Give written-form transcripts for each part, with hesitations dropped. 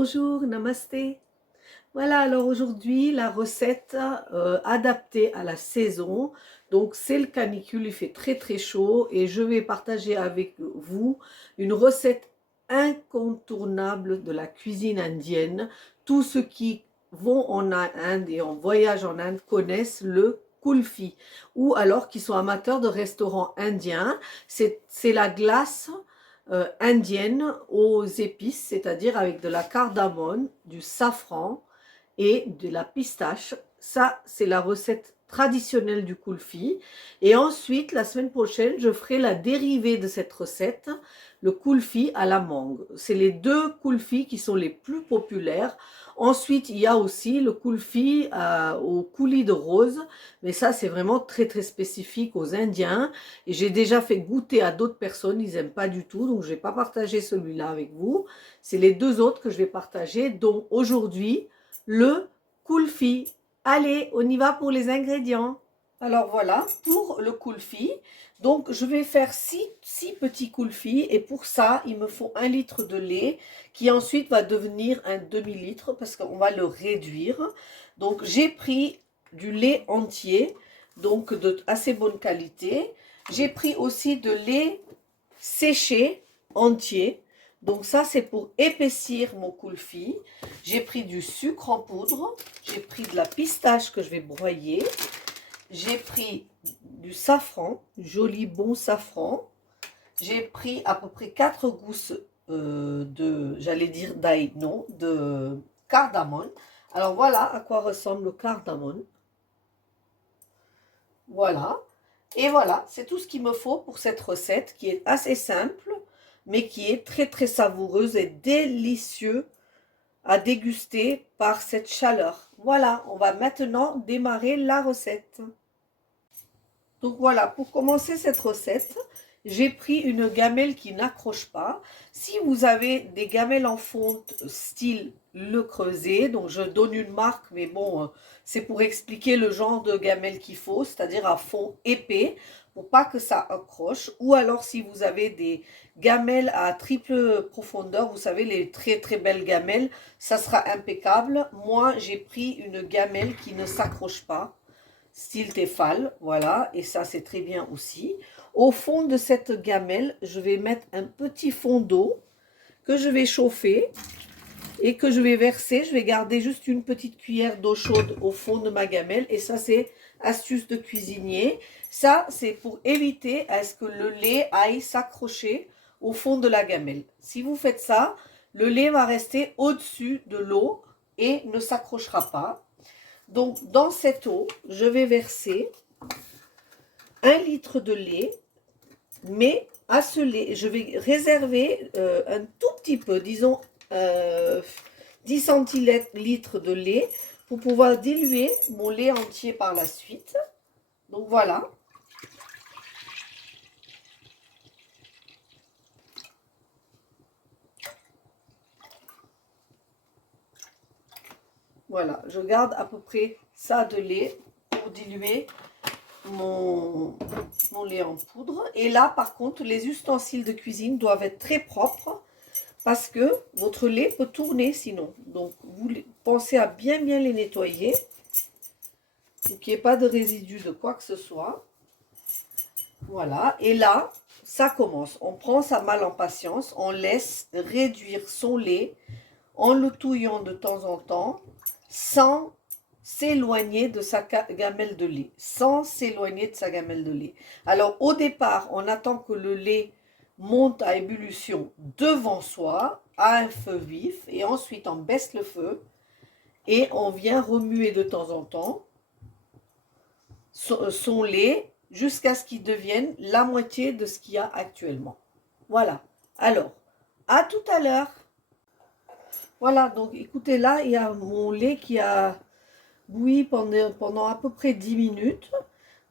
Bonjour, namasté. Voilà, alors aujourd'hui, la recette adaptée à la saison. Donc, c'est le canicule, il fait très très chaud et je vais partager avec vous une recette incontournable de la cuisine indienne. Tous ceux qui vont en Inde et en voyage en Inde connaissent le kulfi ou alors qui sont amateurs de restaurants indiens. C'est la glace indienne aux épices, c'est-à-dire avec de la cardamome, du safran et de la pistache. Ça, c'est la recette traditionnelle du kulfi. Et ensuite, la semaine prochaine, je ferai la dérivée de cette recette, le kulfi à la mangue. C'est les deux kulfis qui sont les plus populaires. Ensuite, il y a aussi le kulfi au coulis de rose, mais ça, c'est vraiment très, très spécifique aux Indiens. Et j'ai déjà fait goûter à d'autres personnes, ils n'aiment pas du tout, donc je ne vais pas partager celui-là avec vous. C'est les deux autres que je vais partager, donc aujourd'hui, le kulfi. Allez, on y va pour les ingrédients. Alors voilà, pour le kulfi, donc je vais faire 6 petits kulfis et pour ça, il me faut 1 litre de lait qui ensuite va devenir un demi-litre parce qu'on va le réduire. Donc j'ai pris du lait entier, donc de assez bonne qualité. J'ai pris aussi de lait séché entier. Donc ça, c'est pour épaissir mon kulfi. J'ai pris du sucre en poudre. J'ai pris de la pistache que je vais broyer. J'ai pris du safran, joli bon safran. J'ai pris à peu près 4 gousses j'allais dire d'ail, non, de cardamome. Alors voilà à quoi ressemble le cardamome. Voilà. Et voilà, c'est tout ce qu'il me faut pour cette recette qui est assez simple, mais qui est très très savoureuse et délicieuse à déguster par cette chaleur. Voilà, on va maintenant démarrer la recette. Donc voilà, pour commencer cette recette, j'ai pris une gamelle qui n'accroche pas. Si vous avez des gamelles en fonte style Le Creuset, donc je donne une marque, mais bon, c'est pour expliquer le genre de gamelle qu'il faut, c'est-à-dire à fond épais, pour pas que ça accroche. Ou alors si vous avez des gamelles à triple profondeur, vous savez, les très très belles gamelles, ça sera impeccable. Moi, j'ai pris une gamelle qui ne s'accroche pas, style Tefal, voilà, et ça c'est très bien aussi. Au fond de cette gamelle, je vais mettre un petit fond d'eau que je vais chauffer et que je vais verser. Je vais garder juste une petite cuillère d'eau chaude au fond de ma gamelle et ça c'est astuce de cuisinier. Ça c'est pour éviter à ce que le lait aille s'accrocher au fond de la gamelle. Si vous faites ça, le lait va rester au-dessus de l'eau et ne s'accrochera pas. Donc, dans cette eau, je vais verser 1 litre de lait, mais à ce lait, je vais réserver un tout petit peu, disons 10 centilitres de lait pour pouvoir diluer mon lait entier par la suite. Donc voilà. Voilà, je garde à peu près ça de lait pour diluer mon lait en poudre. Et là, par contre, les ustensiles de cuisine doivent être très propres parce que votre lait peut tourner sinon. Donc, vous pensez à bien les nettoyer pour qu'il n'y ait pas de résidus de quoi que ce soit. Voilà, et là, ça commence. On prend sa malle en patience, on laisse réduire son lait en le touillant de temps en temps sans s'éloigner de sa gamelle de lait. Sans s'éloigner de sa gamelle de lait. Alors, au départ, on attend que le lait monte à ébullition devant soi, à un feu vif, et ensuite on baisse le feu et on vient remuer de temps en temps son lait jusqu'à ce qu'il devienne la moitié de ce qu'il y a actuellement. Voilà. Alors, à tout à l'heure. Voilà, donc écoutez, là, il y a mon lait qui a bouilli pendant à peu près 10 minutes.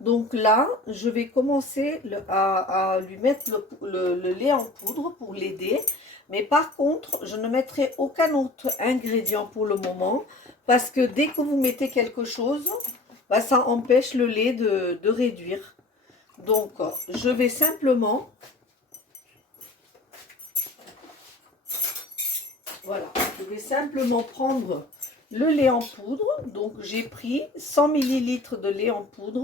Donc là, je vais commencer à lui mettre le lait en poudre pour l'aider. Mais par contre, je ne mettrai aucun autre ingrédient pour le moment parce que dès que vous mettez quelque chose, bah, ça empêche le lait de réduire. Donc, je vais simplement Voilà, je vais simplement prendre le lait en poudre. Donc j'ai pris 100 ml de lait en poudre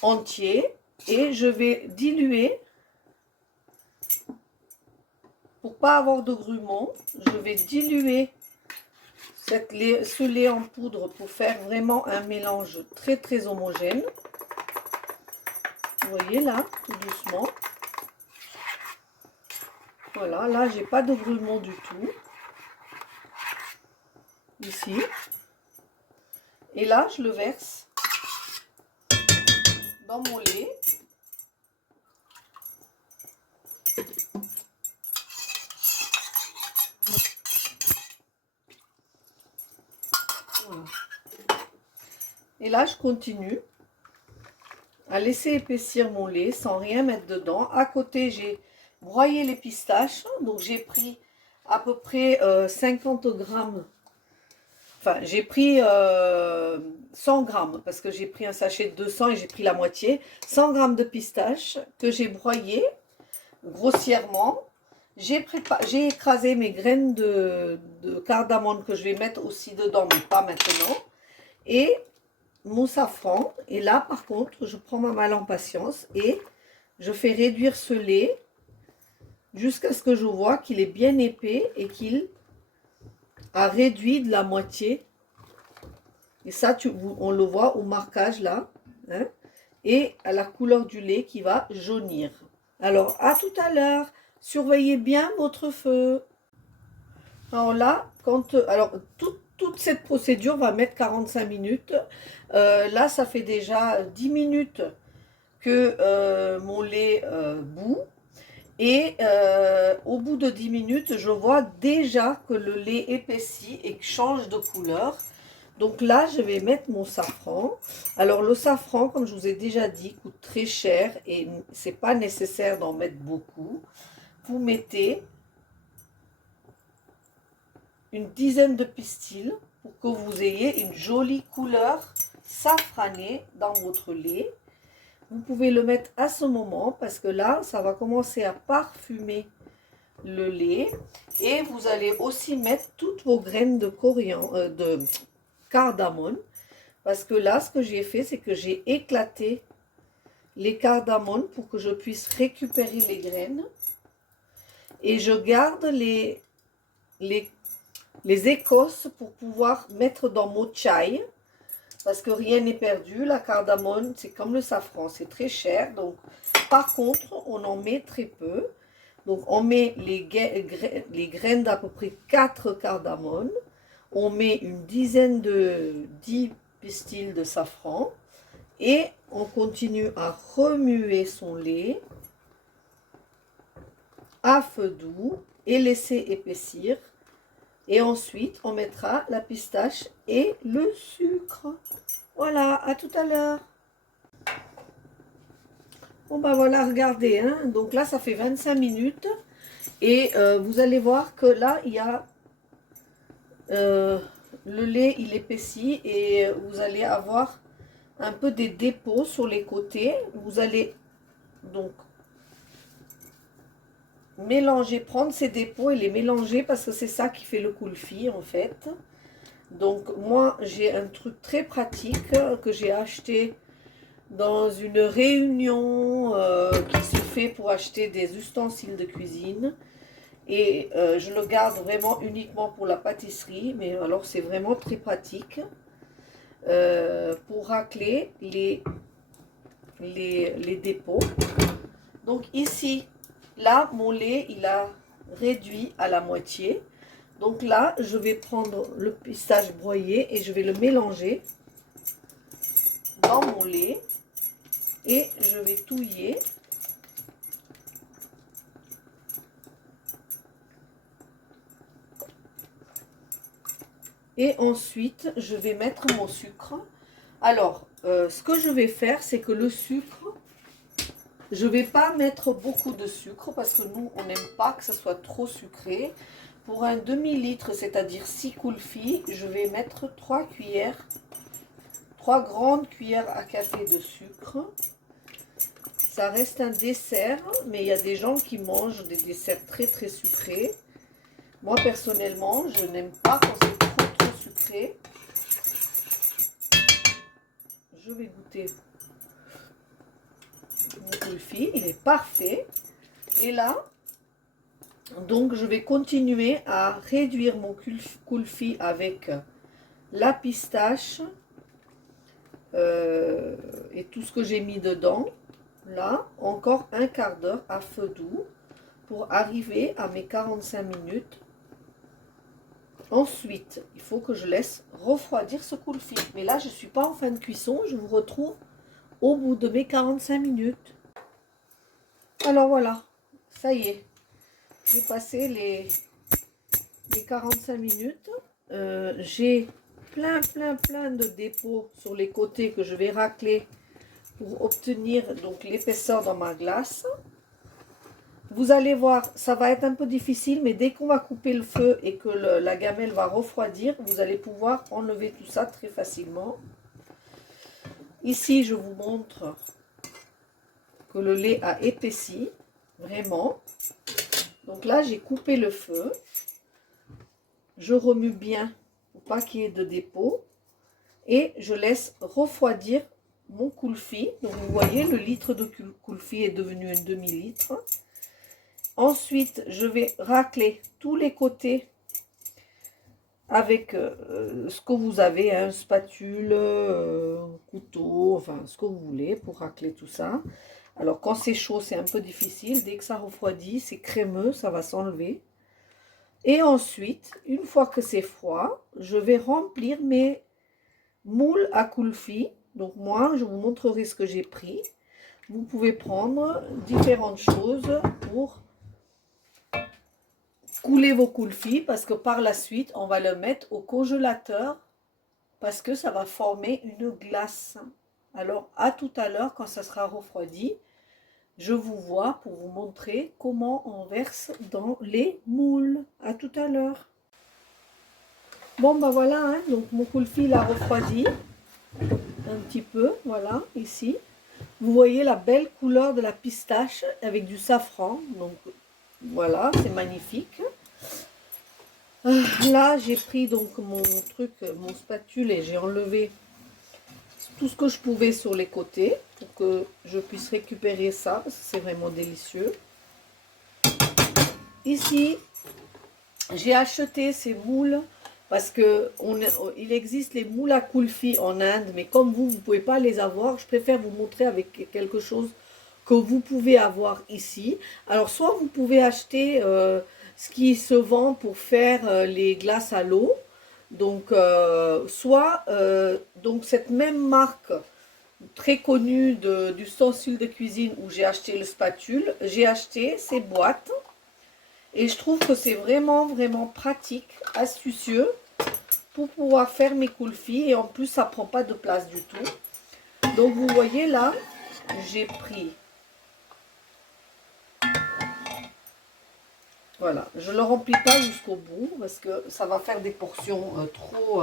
entier et je vais diluer. Pour pas avoir de grumeaux, je vais diluer ce lait en poudre pour faire vraiment un mélange très très homogène. Vous voyez là, tout doucement. Voilà, là j'ai pas de grumeaux du tout. Ici. Et là je le verse dans mon lait. Voilà. Et là je continue à laisser épaissir mon lait sans rien mettre dedans. À côté, j'ai broyé les pistaches. Donc, j'ai pris à peu près 50 grammes. Enfin, j'ai pris 100 grammes parce que j'ai pris un sachet de 200 et j'ai pris la moitié. 100 grammes de pistaches que j'ai broyées grossièrement. J'ai écrasé mes graines de cardamome que je vais mettre aussi dedans, mais pas maintenant. Et mon safran. Et là, par contre, je prends ma malle en patience et je fais réduire ce lait jusqu'à ce que je vois qu'il est bien épais et qu'il a réduit de la moitié. Et ça, on le voit au marquage là. Hein, et à la couleur du lait qui va jaunir. Alors, à tout à l'heure. Surveillez bien votre feu. Alors là, toute cette procédure va mettre 45 minutes. Là, ça fait déjà 10 minutes que mon lait bout. Et au bout de 10 minutes, je vois déjà que le lait épaissit et change de couleur. Donc là, je vais mettre mon safran. Alors le safran, comme je vous ai déjà dit, coûte très cher et c'est pas nécessaire d'en mettre beaucoup. Vous mettez une dizaine de pistils pour que vous ayez une jolie couleur safranée dans votre lait. Vous pouvez le mettre à ce moment parce que là, ça va commencer à parfumer le lait. Et vous allez aussi mettre toutes vos graines de de cardamome. Parce que là, ce que j'ai fait, c'est que j'ai éclaté les cardamomes pour que je puisse récupérer les graines. Et je garde les écorces pour pouvoir mettre dans mon chai. Parce que rien n'est perdu. La cardamome, c'est comme le safran, c'est très cher. Donc, par contre, on en met très peu. Donc, on met les graines d'à peu près 4 cardamomes. On met une dizaine de 10 pistils de safran. Et on continue à remuer son lait à feu doux et laisser épaissir. Et ensuite, on mettra la pistache et le sucre. Voilà, à tout à l'heure. Bon, bah voilà, regardez. Hein, donc là, ça fait 25 minutes. Et vous allez voir que là, il y a le lait, il épaissit. Et vous allez avoir un peu des dépôts sur les côtés. Vous allez donc mélanger, prendre ces dépôts et les mélanger parce que c'est ça qui fait le kulfi en fait. Donc moi j'ai un truc très pratique que j'ai acheté dans une réunion qui se fait pour acheter des ustensiles de cuisine. Et je le garde vraiment uniquement pour la pâtisserie, mais alors c'est vraiment très pratique pour racler les dépôts. Donc ici, là, mon lait, il a réduit à la moitié. Donc là, je vais prendre le pistache broyé et je vais le mélanger dans mon lait. Et je vais touiller. Et ensuite, je vais mettre mon sucre. Alors, ce que je vais faire, c'est que le sucre, je ne vais pas mettre beaucoup de sucre parce que nous, on n'aime pas que ce soit trop sucré. Pour un demi-litre, c'est-à-dire 6 kulfi, je vais mettre 3 grandes cuillères à café de sucre. Ça reste un dessert, mais il y a des gens qui mangent des desserts très très sucrés. Moi, personnellement, je n'aime pas quand c'est trop sucré. Je vais goûter mon kulfi. Il est parfait. Et là, donc, je vais continuer à réduire mon kulfi avec la pistache et tout ce que j'ai mis dedans. Là, encore un quart d'heure à feu doux pour arriver à mes 45 minutes. Ensuite, il faut que je laisse refroidir ce kulfi. Mais là, je ne suis pas en fin de cuisson. Je vous retrouve au bout de mes 45 minutes. Alors voilà, ça y est. J'ai passé les 45 minutes. J'ai plein de dépôts sur les côtés que je vais racler pour obtenir donc l'épaisseur dans ma glace. Vous allez voir, ça va être un peu difficile, mais dès qu'on va couper le feu et que la gamelle va refroidir, vous allez pouvoir enlever tout ça très facilement. Ici, je vous montre que le lait a épaissi, vraiment. Donc là, j'ai coupé le feu. Je remue bien pour pas qu'il y ait de dépôt. Et je laisse refroidir mon kulfi. Donc vous voyez, le litre de kulfi est devenu un demi-litre. Ensuite, je vais racler tous les côtés avec ce que vous avez, un spatule, un couteau, enfin ce que vous voulez pour racler tout ça. Alors quand c'est chaud, c'est un peu difficile. Dès que ça refroidit, c'est crémeux, ça va s'enlever. Et ensuite, une fois que c'est froid, je vais remplir mes moules à kulfi. Donc moi, je vous montrerai ce que j'ai pris. Vous pouvez prendre différentes choses pour couler vos kulfi parce que par la suite, on va le mettre au congélateur parce que ça va former une glace. Alors, à tout à l'heure, quand ça sera refroidi, je vous vois pour vous montrer comment on verse dans les moules. À tout à l'heure. Bon, ben voilà, hein, donc mon kulfi il a refroidi un petit peu, voilà, ici. Vous voyez la belle couleur de la pistache avec du safran, donc voilà, c'est magnifique. Là, j'ai pris donc mon truc, mon spatule et j'ai enlevé tout ce que je pouvais sur les côtés pour que je puisse récupérer ça, parce que c'est vraiment délicieux. Ici, j'ai acheté ces moules parce que il existe les moules à kulfi en Inde, mais comme vous ne pouvez pas les avoir, je préfère vous montrer avec quelque chose que vous pouvez avoir ici. Alors, soit vous pouvez acheter ce qui se vend pour faire les glaces à l'eau, donc soit donc cette même marque très connue d'ustensiles de cuisine où j'ai acheté le spatule, j'ai acheté ces boîtes. Et je trouve que c'est vraiment pratique, astucieux pour pouvoir faire mes kulfis. Et en plus, ça prend pas de place du tout. Donc, vous voyez là, j'ai pris. Voilà, je ne le remplis pas jusqu'au bout parce que ça va faire des portions trop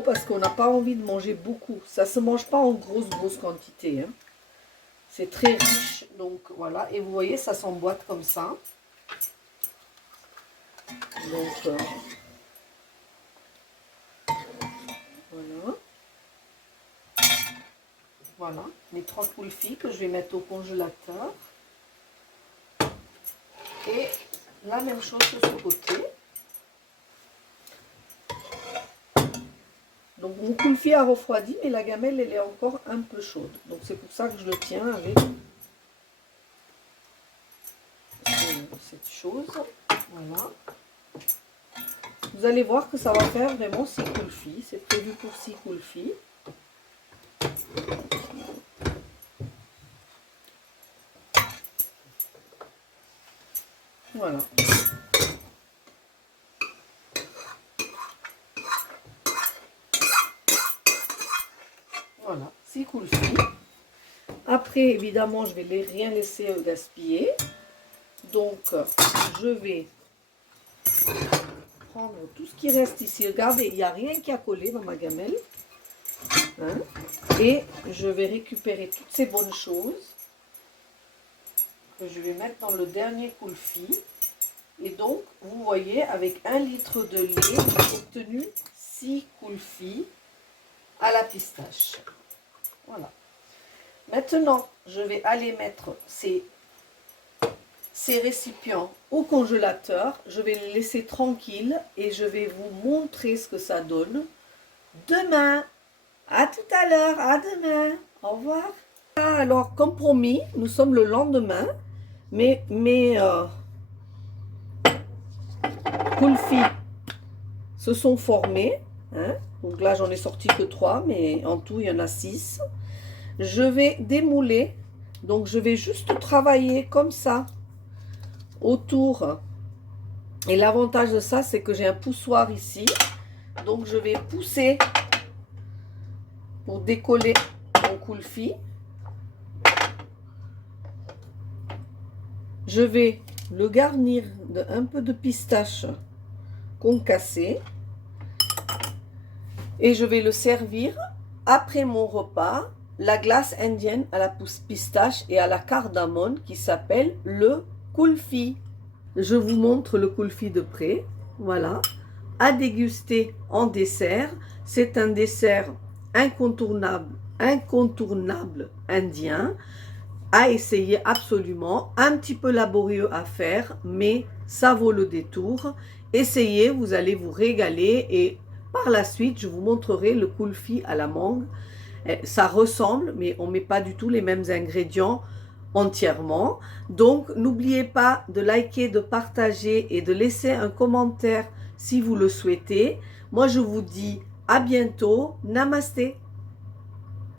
parce qu'on n'a pas envie de manger beaucoup. Ça ne se mange pas en grosse quantité. Hein. C'est très riche, donc voilà. Et vous voyez, ça s'emboîte comme ça. Donc, voilà. Voilà, mes 3 kulfis que je vais mettre au congélateur. Et la même chose de ce côté. Donc mon kulfi a refroidi, mais la gamelle, elle est encore un peu chaude. Donc c'est pour ça que je le tiens avec cette chose. Voilà. Vous allez voir que ça va faire vraiment 6 kulfis. C'est prévu pour 6 kulfis. Voilà. Voilà, 6 kulfis. Après, évidemment, je vais rien laisser gaspiller. Donc, je vais prendre tout ce qui reste ici. Regardez, il n'y a rien qui a collé dans ma gamelle. Hein? Et je vais récupérer toutes ces bonnes choses que je vais mettre dans le dernier kulfi. Et donc, vous voyez, avec 1 litre de lait, j'ai obtenu 6 kulfis à la pistache. Voilà. Maintenant, je vais aller mettre ces récipients au congélateur. Je vais les laisser tranquilles et je vais vous montrer ce que ça donne demain. À tout à l'heure, à demain. Au revoir. Alors, comme promis, nous sommes le lendemain. Mes kulfis se sont formés. Hein. Donc là, j'en ai sorti que 3, mais en tout, il y en a 6. Je vais démouler. Donc, je vais juste travailler comme ça autour. Et l'avantage de ça, c'est que j'ai un poussoir ici. Donc, je vais pousser pour décoller mon kulfi. Je vais le garnir d'un peu de pistache concassée. Et je vais le servir après mon repas, la glace indienne à la pistache et à la cardamone qui s'appelle le kulfi. Je vous montre le kulfi de près. Voilà. À déguster en dessert. C'est un dessert incontournable indien. À essayer absolument. Un petit peu laborieux à faire, mais ça vaut le détour. Essayez, vous allez vous régaler et par la suite, je vous montrerai le kulfi à la mangue. Ça ressemble, mais on ne met pas du tout les mêmes ingrédients entièrement. Donc, n'oubliez pas de liker, de partager et de laisser un commentaire si vous le souhaitez. Moi, je vous dis à bientôt. Namasté.